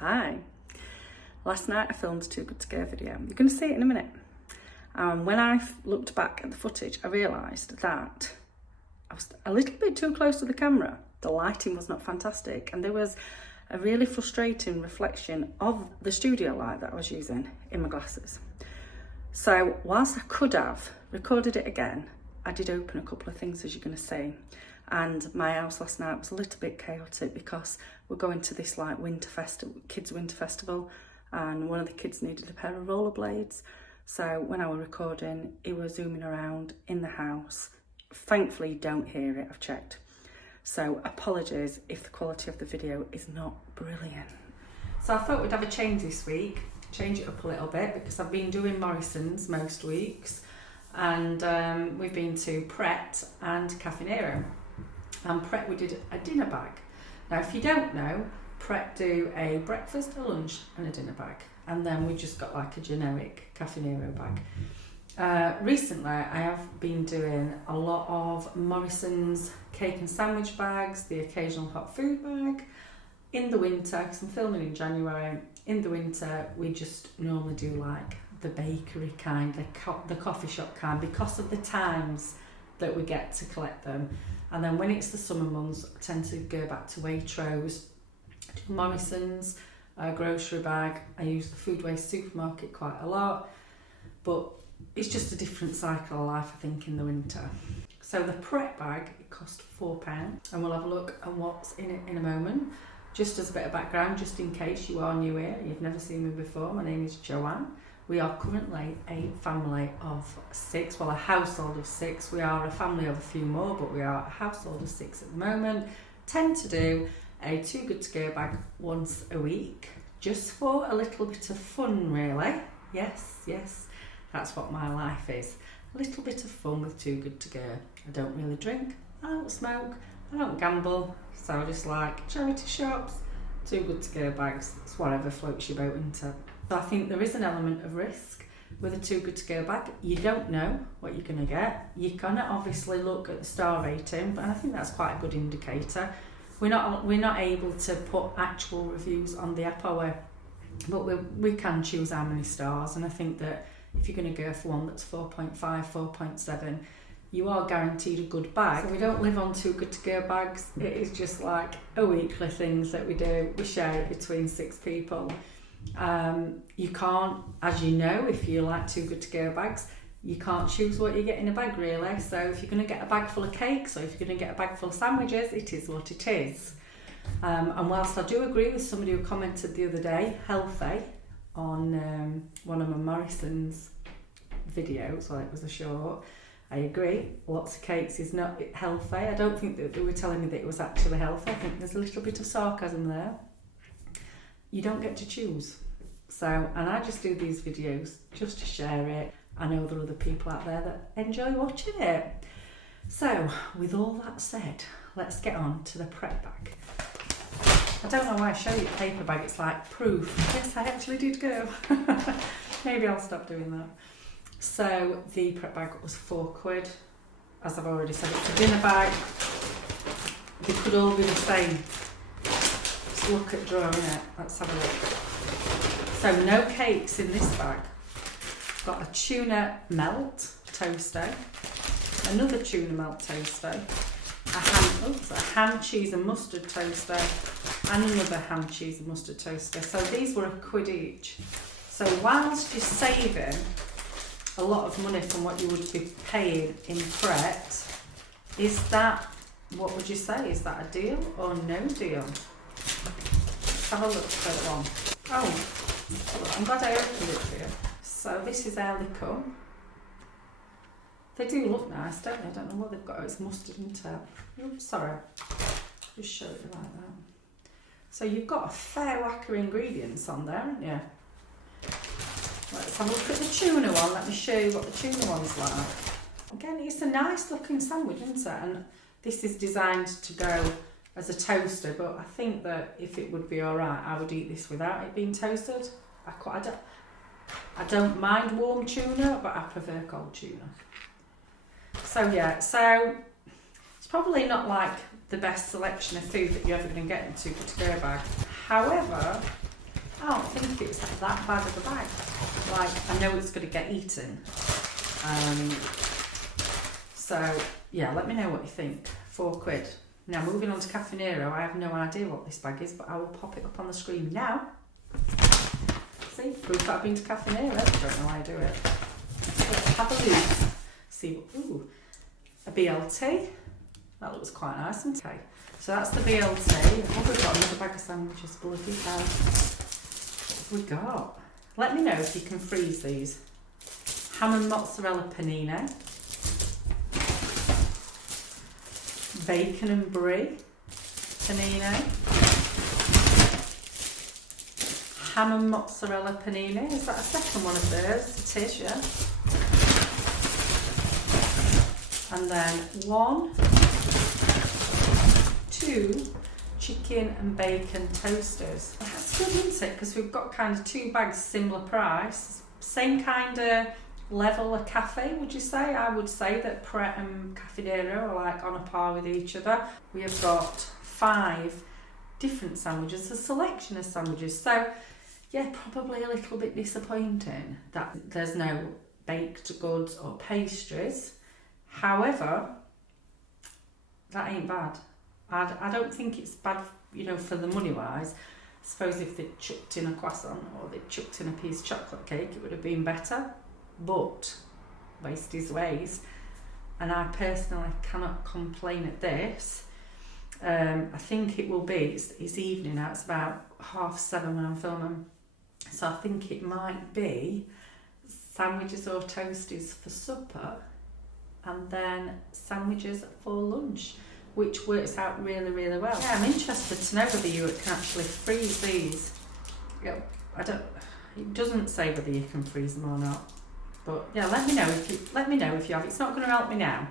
Hi. Last night I filmed a Too Good To Go video. You're going to see it in a minute. When I looked back at the footage, I realised that I was a little bit too close to the camera. The lighting was not fantastic, and there was a really frustrating reflection of the studio light that I was using in my glasses. So whilst I could have recorded it again, I did open a couple of things, as you're going to see. And my house last night was a little bit chaotic because we're going to this like kids winter festival, and one of the kids needed a pair of rollerblades. So when I was recording, he was zooming around in the house. Thankfully, you don't hear it, I've checked. So apologies if the quality of the video is not brilliant. So I thought we'd have a change this week, change it up a little bit, because I've been doing Morrison's most weeks, and we've been to Pret and Caffè Nero. And Pret, we did a dinner bag. Now, if you don't know, Pret do a breakfast, a lunch and a dinner bag. And then we just got like a generic Caffè Nero bag. Recently, I have been doing a lot of Morrison's cake and sandwich bags, the occasional hot food bag. In the winter, because I'm filming in January, in the winter, we just normally do like the bakery kind, the coffee shop kind, because of the times that we get to collect them. And then when it's the summer months, I tend to go back to Waitrose, do Morrison's, grocery bag. I use the Food Waste Supermarket quite a lot, but it's just a different cycle of life, I think, in the winter. So the Pret bag, it cost £4, and we'll have a look at what's in it in a moment. Just as a bit of background, just in case you are new here, you've never seen me before, my name is Joanne. We are currently a family of 6, well, a household of 6. We are a family of a few more, but we are a household of 6 at the moment. Tend to do a Too Good To Go bag once a week, just for a little bit of fun, really. Yes, that's what my life is. A little bit of fun with Too Good To Go. I don't really drink, I don't smoke, I don't gamble, so I just like charity shops, Too Good To Go bags. It's whatever floats your boat into. So I think there is an element of risk with a Too Good To Go bag. You don't know what you're going to get. You can obviously look at the star rating, but I think that's quite a good indicator. We're not able to put actual reviews on the app, are we? But we can choose how many stars, and I think that if you're going to go for one that's 4.5, 4.7, you are guaranteed a good bag. So we don't live on Too Good To Go bags. It is just like a weekly things that we do. We share it between 6 people. You can't, as you know, if you like Too Good To Go bags, you can't choose what you get in a bag, really. So if you're going to get a bag full of cakes, or if you're going to get a bag full of sandwiches, it is what it is. And whilst I do agree with somebody who commented the other day, healthy, on one of my Morrison's videos, well, it was a short, I agree, lots of cakes is not healthy. I don't think that they were telling me that it was actually healthy. I think there's a little bit of sarcasm there. You don't get to choose. So, and I just do these videos just to share it. I know there are other people out there that enjoy watching it. So, with all that said, let's get on to the Pret bag. I don't know why I show you a paper bag, it's like proof. Yes, I actually did go. Maybe I'll stop doing that. So, the Pret bag was £4. As I've already said, it's a dinner bag. They could all be the same. Look at drawing it. Let's have a look. So no cakes in this bag. Got a tuna melt toaster, another tuna melt toaster, a ham, cheese and mustard toaster, and another ham, cheese and mustard toaster. So these were £1 each. So whilst you're saving a lot of money from what you would be paying in Pret, is that, what would you say, is that a deal or no deal? Let's have a look at one. Oh, I'm glad I opened it for you. So this is how they come. They do look nice, don't they? I don't know what they've got. Oh, it's mustard and tell. Oops, sorry. Just show it like that. So you've got a fair whack of ingredients on there, haven't you? Let's have a look at the tuna one. Let me show you what the tuna one's like. Again, it's a nice looking sandwich, isn't it? And this is designed to go as a toaster, but I think that if it would be alright, I would eat this without it being toasted. I don't mind warm tuna, but I prefer cold tuna. So yeah, so it's probably not like the best selection of food that you're ever going to get in a Too Good To Go bag. However, that bad of a bag. Like, I know it's going to get eaten. So, yeah, let me know what you think. £4. Now, moving on to Caffè Nero, I have no idea what this bag is, but I will pop it up on the screen now. See, proof that I've been to Caffè Nero. I don't know how I do it. Let's have a look. See what, ooh, a BLT. That looks quite nice, isn't it? Okay, so that's the BLT. Oh, we've got another bag of sandwiches, bloody hell. What have we got? Let me know if you can freeze these. Ham and mozzarella panini. Bacon and brie panini. Ham and mozzarella panini. Is that a second one of those? It is, yeah. And then 1, 2 chicken and bacon toasters. That's good, isn't it? Because we've got kind of 2 bags, similar price, same kind of level of cafe, would you say? I would say that Pret and Caffè Nero are like on a par with each other. We have got 5 different sandwiches, a selection of sandwiches. So yeah, probably a little bit disappointing that there's no baked goods or pastries. However, that ain't bad. I don't think it's bad, you know, for the money wise. I suppose if they'd chucked in a croissant or they'd chucked in a piece of chocolate cake, it would have been better. But waste is waste, and I personally cannot complain at this. I think it will be, it's evening now, it's about 7:30 when I'm filming, so I think it might be sandwiches or toasties for supper and then sandwiches for lunch, which works out really, really well. Yeah, I'm interested to know whether you can actually freeze these. Yeah, it doesn't say whether you can freeze them or not. But yeah, let me know if you have. It's not going to help me now,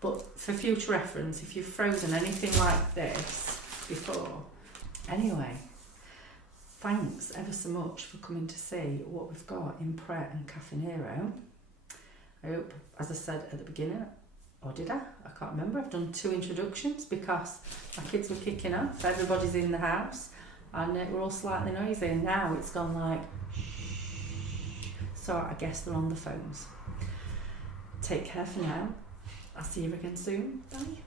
but for future reference, if you've frozen anything like this before. Anyway, thanks ever so much for coming to see what we've got in Pret and Caffè Nero. I hope, as I said at the beginning, or did I? I can't remember. I've done 2 introductions because my kids were kicking off. Everybody's in the house, and we're all slightly noisy. And now it's gone like. So I guess they're on the phones. Take care for now. I'll see you again soon. Bye.